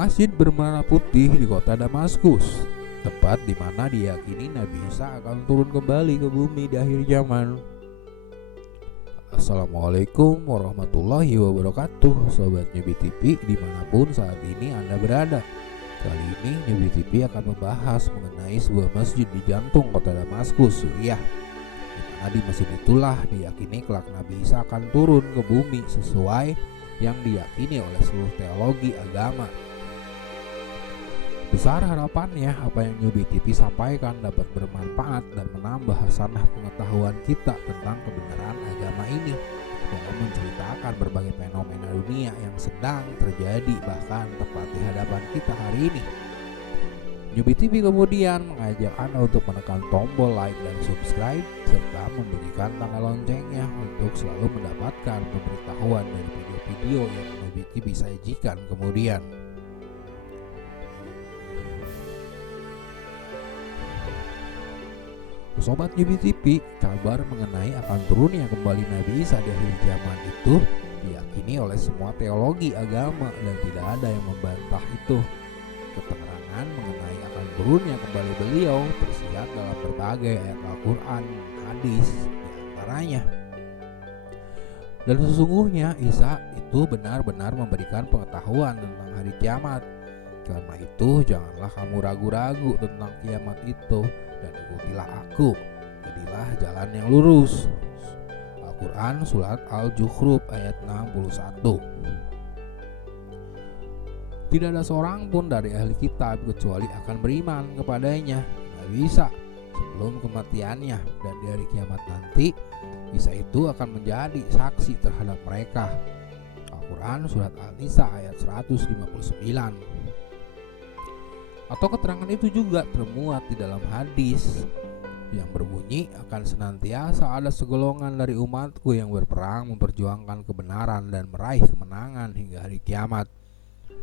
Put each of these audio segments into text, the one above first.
masjid berwarna putih di kota Damaskus, tempat di mana diyakini Nabi Isa akan turun kembali ke bumi di akhir zaman. Assalamualaikum warahmatullahi wabarakatuh, Sobat Nyebi TV dimanapun saat ini Anda berada. Kali ini Nyebi TV akan membahas mengenai sebuah masjid di jantung kota Damaskus, Suriah, di mana di masjid itulah diyakini kelak Nabi Isa akan turun ke bumi sesuai yang diyakini oleh seluruh teologi agama. Besar harapannya apa yang Nyebi TV sampaikan dapat bermanfaat dan menambah hasanah pengetahuan kita tentang kebenaran agama ini dalam menceritakan berbagai fenomena dunia yang sedang terjadi bahkan tepat di hadapan kita hari ini. Nyebi TV kemudian mengajak Anda untuk menekan tombol like dan subscribe serta membunyikan tanda loncengnya untuk selalu mendapatkan pemberitahuan dari video-video yang Nyebi TV sajikan kemudian. Sobat Nyebi TV, kabar mengenai akan turunnya kembali Nabi Isa di akhir zaman itu diyakini oleh semua teologi agama dan tidak ada yang membantah itu. Keterangan mengenai akan turunnya kembali beliau tersirat dalam berbagai ayat Al-Quran dan hadis diantaranya. Dan sesungguhnya Isa itu benar-benar memberikan pengetahuan tentang hari kiamat. Karena itu janganlah kamu ragu-ragu tentang kiamat itu dan ikutilah aku, jadilah jalan yang lurus. Al-Quran Surat Al-Zukhruf ayat 61. Tidak ada seorang pun dari ahli kitab kecuali akan beriman kepadanya, Nabi Isa, sebelum kematiannya, dan di hari kiamat nanti Isa itu akan menjadi saksi terhadap mereka. Al-Quran Surat Al-Nisa ayat 159. Atau keterangan itu juga termuat di dalam hadis yang berbunyi akan senantiasa ada segolongan dari umatku yang berperang memperjuangkan kebenaran dan meraih kemenangan hingga hari kiamat.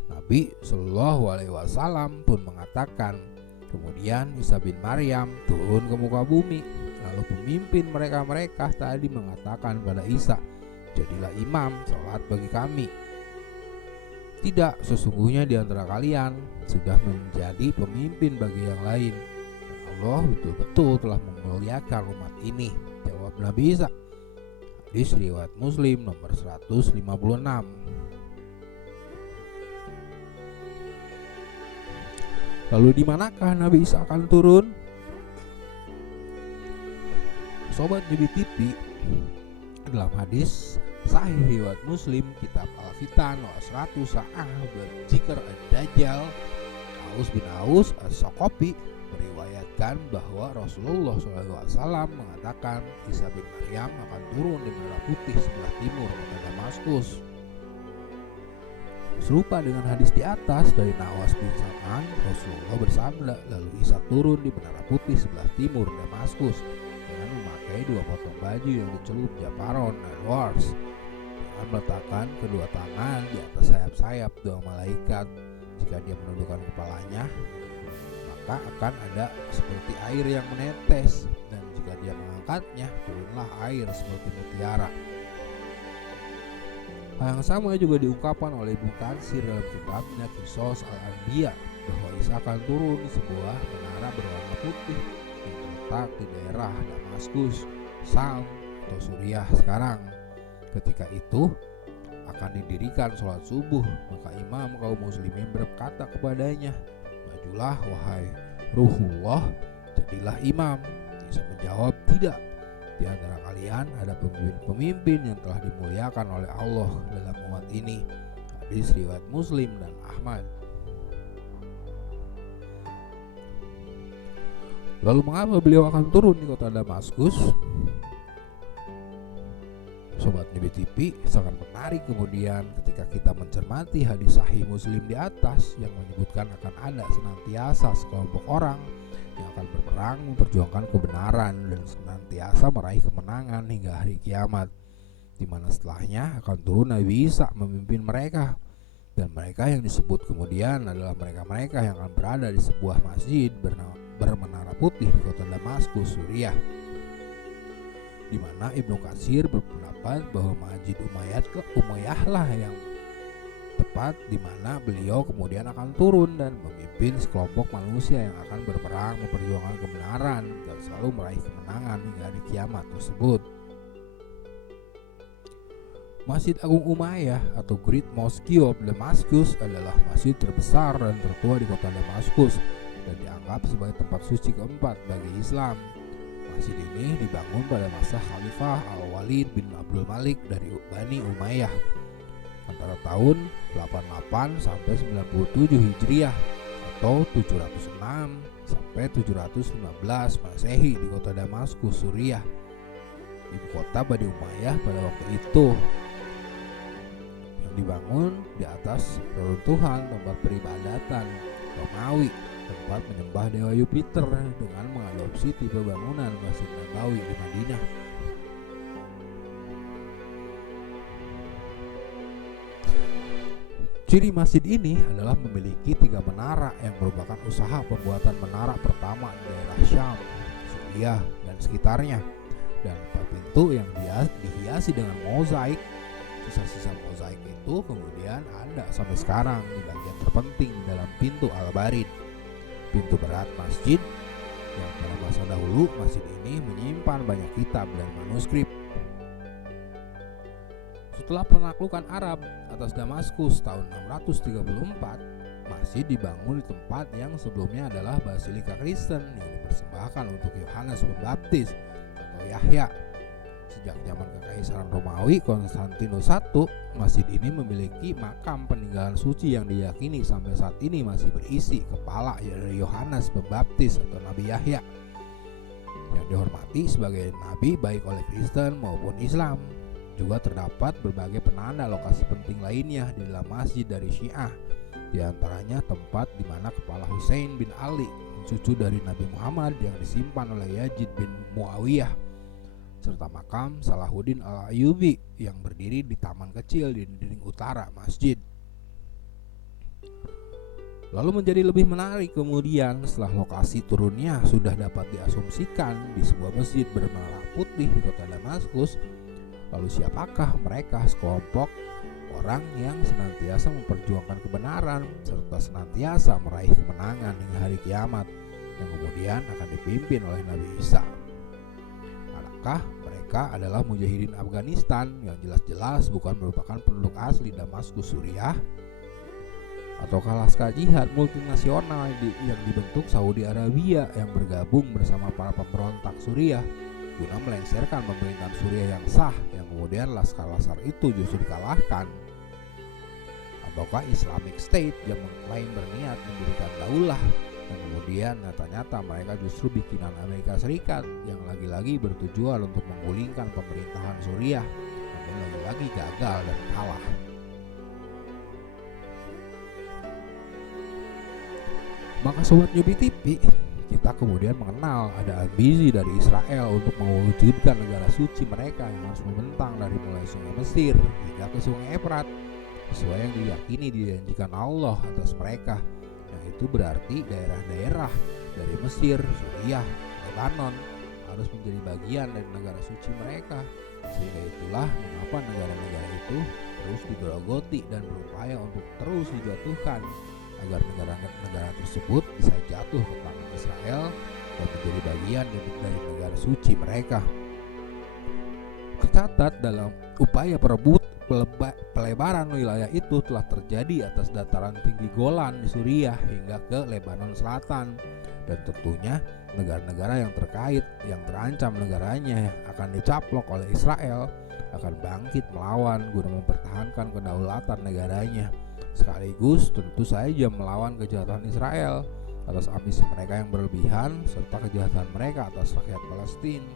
Nabi Shallallahu Alaihi Wasallam pun mengatakan, kemudian Isa bin Maryam turun ke muka bumi, lalu pemimpin mereka tadi mengatakan pada Isa, jadilah imam salat bagi kami. Tidak, sesungguhnya di antara kalian sudah menjadi pemimpin bagi yang lain. Allah betul-betul telah memuliakan umat ini, jawab Nabi Isa. Hadis riwayat Muslim nomor 156. Lalu di manakah Nabi Isa akan turun? Sobat Nyebi TV, dalam hadis Sahih riwayat Muslim kitab Al-Fitan wa 100 Sa'ah berzikr ad-Dajjal, Aus bin Aus as-Saqafi meriwayatkan bahwa Rasulullah SAW mengatakan Isa bin Maryam akan turun di Menara Putih sebelah timur kota Damaskus. Serupa dengan hadis di atas dari Nawas bin Sam'an, Rasulullah bersabda, lalu Isa turun di Menara Putih sebelah timur Damaskus dengan memakai dua potong baju yang dicelup japaron dan wars, dengan meletakkan kedua tangan di atas sayap-sayap dua malaikat. Jika dia menundukkan kepalanya, maka akan ada seperti air yang menetes, dan jika dia mengangkatnya, turunlah air seperti mutiara. Hal yang sama juga diungkapkan oleh Ibnu Katsir dalam kitabnya Qisas Al-Anbiya, bahwa Isa akan turun di sebuah menara berwarna putih yang terletak di daerah Damaskus, Sam atau Suriah sekarang. Ketika itu akan didirikan sholat subuh, maka imam kaum muslimin berkata kepadanya, majulah wahai Ruhullah, jadilah imam. Isa menjawab, tidak, di antara kalian ada pemimpin-pemimpin yang telah dimuliakan oleh Allah dalam umat ini. Hadis riwayat Muslim dan Ahmad. Lalu mengapa beliau akan turun di kota Damaskus? Sobat Nyebi TV, sangat menarik kemudian ketika kita mencermati hadis Sahih Muslim di atas yang menyebutkan akan ada senantiasa sekelompok orang yang akan berperang memperjuangkan kebenaran dan senantiasa meraih kemenangan hingga hari kiamat, di mana setelahnya akan turun Nabi Isa memimpin mereka, dan mereka yang disebut kemudian adalah mereka-mereka yang akan berada di sebuah masjid bermenara putih di kota Damaskus, Suriah, di mana Ibnu Katsir berpendapat bahwa Masjid Umayyah lah yang tempat di mana beliau kemudian akan turun dan memimpin sekelompok manusia yang akan berperang memperjuangkan kebenaran dan selalu meraih kemenangan hingga hari kiamat tersebut. Masjid Agung Umayyah atau Great Mosque of Damascus adalah masjid terbesar dan tertua di kota Damaskus dan dianggap sebagai tempat suci keempat bagi Islam. Masjid ini dibangun pada masa Khalifah Al-Walid bin Abdul Malik dari Bani Umayyah antara tahun 88 sampai 97 Hijriah atau 706 sampai 715 Masehi di kota Damaskus, Suriah, ibu kota Bani Umayyah pada waktu itu, yang dibangun di atas reruntuhan tempat peribadatan Romawi, tempat menyembah dewa Jupiter dengan mengadopsi tipe bangunan Masjid Nabawi di Madinah. Ciri masjid ini adalah memiliki 3 menara yang merupakan usaha pembuatan menara pertama di daerah Syam, Suriah, dan sekitarnya, dan 4 pintu yang dihiasi dengan mozaik. Sisa-sisa mozaik itu kemudian ada sampai sekarang di bagian terpenting dalam pintu Al-Barid, pintu berat masjid, yang pada masa dahulu masjid ini menyimpan banyak kitab dan manuskrip. Setelah penaklukan Arab atas Damaskus tahun 634, masjid dibangun di tempat yang sebelumnya adalah Basilika Kristen yang dipersembahkan untuk Yohanes Pembaptis atau Yahya. Sejak zaman Kekaisaran Romawi Konstantinus I, masjid ini memiliki makam peninggalan suci yang diyakini sampai saat ini masih berisi kepala dari Yohanes Pembaptis atau Nabi Yahya, yang dihormati sebagai nabi baik oleh Kristen maupun Islam. Juga terdapat berbagai penanda lokasi penting lainnya di dalam masjid dari Syiah, di antaranya tempat di mana kepala Husain bin Ali, cucu dari Nabi Muhammad, yang disimpan oleh Yazid bin Muawiyah, serta makam Salahuddin Al-Ayyubi yang berdiri di taman kecil di dinding utara masjid. Lalu menjadi lebih menarik kemudian setelah lokasi turunnya sudah dapat diasumsikan di sebuah masjid bermenara putih di kota Damaskus. Lalu siapakah mereka? Sekelompok orang yang senantiasa memperjuangkan kebenaran serta senantiasa meraih kemenangan hingga hari kiamat, yang kemudian akan dipimpin oleh Nabi Isa. Adakah mereka adalah mujahidin Afghanistan yang jelas-jelas bukan merupakan penduduk asli Damaskus, Suriah? Ataukah laskar jihad multinasional yang dibentuk Saudi Arabia yang bergabung bersama para pemberontak Suriah guna melengsarkan pemerintahan Suriah yang sah, yang kemudian laskar-laskar itu justru dikalahkan? Ataukah Islamic State yang mengklaim berniat mendirikan daulah, yang kemudian nyata-nyata mereka justru bikinan Amerika Serikat yang lagi-lagi bertujuan untuk menggulingkan pemerintahan Suriah, namun lagi-lagi gagal dan kalah? Maka Sobat Newbie TV, kita kemudian mengenal ada ambisi dari Israel untuk mewujudkan negara suci mereka yang harus membentang dari mulai sungai Mesir hingga ke sungai Efrat, sesuai yang diyakini dijanjikan Allah atas mereka, yang itu berarti daerah-daerah dari Mesir, Suriah, Lebanon harus menjadi bagian dari negara suci mereka. Sehingga itulah mengapa negara-negara itu terus digerogoti dan berupaya untuk terus dijatuhkan agar negara-negara tersebut bisa jatuh ke tangan Israel dan menjadi bagian dari negara suci mereka. Tercatat dalam upaya pelebaran wilayah itu telah terjadi atas dataran tinggi Golan di Suriah hingga ke Lebanon Selatan, dan tentunya negara-negara yang terkait yang terancam negaranya akan dicaplok oleh Israel akan bangkit melawan guna mempertahankan kedaulatan negaranya, sekaligus tentu saja melawan kejahatan Israel atas ambisi mereka yang berlebihan serta kejahatan mereka atas rakyat Palestina.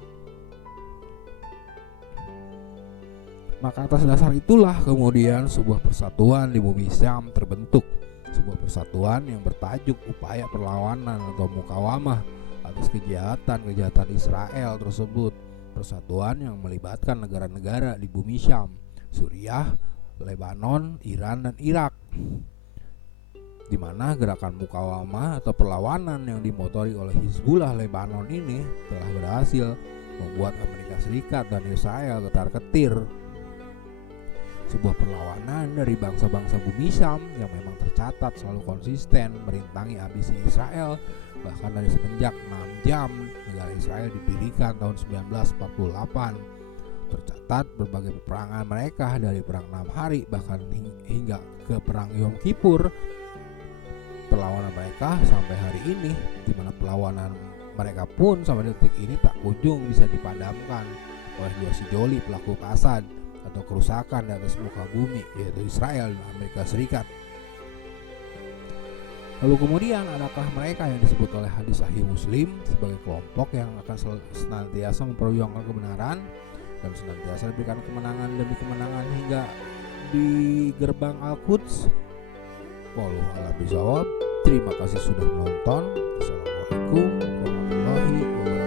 Maka atas dasar itulah kemudian sebuah persatuan di bumi Syam terbentuk, sebuah persatuan yang bertajuk upaya perlawanan atau mukawamah atas kejahatan Israel tersebut. Persatuan yang melibatkan negara-negara di bumi Syam, Suriah, Lebanon, Iran, dan Irak, di mana gerakan mukawamah atau perlawanan yang dimotori oleh Hizbullah Lebanon ini telah berhasil membuat Amerika Serikat dan Israel ketar-ketir. sebuah perlawanan dari bangsa-bangsa bumi Syam yang memang tercatat selalu konsisten merintangi ambisi Israel. Bahkan dari semenjak 6 jam negara Israel didirikan tahun 1948, tercatat berbagai peperangan mereka dari perang 6 hari bahkan hingga ke perang Yom Kippur. Perlawanan mereka sampai hari ini, di mana perlawanan mereka pun sampai detik ini tak kunjung bisa dipadamkan oleh dua sejoli pelaku kasad atau kerusakan di atas muka bumi, yaitu Israel dan Amerika Serikat. Lalu kemudian adakah mereka yang disebut oleh hadis Sahih Muslim sebagai kelompok yang akan senantiasa memperjuangkan kebenaran dan senantiasa diberikan kemenangan demi kemenangan hingga di gerbang Al-Quds? Wallahu a'lam bishawab. Terima kasih sudah menonton. Assalamualaikum warahmatullahi wabarakatuh.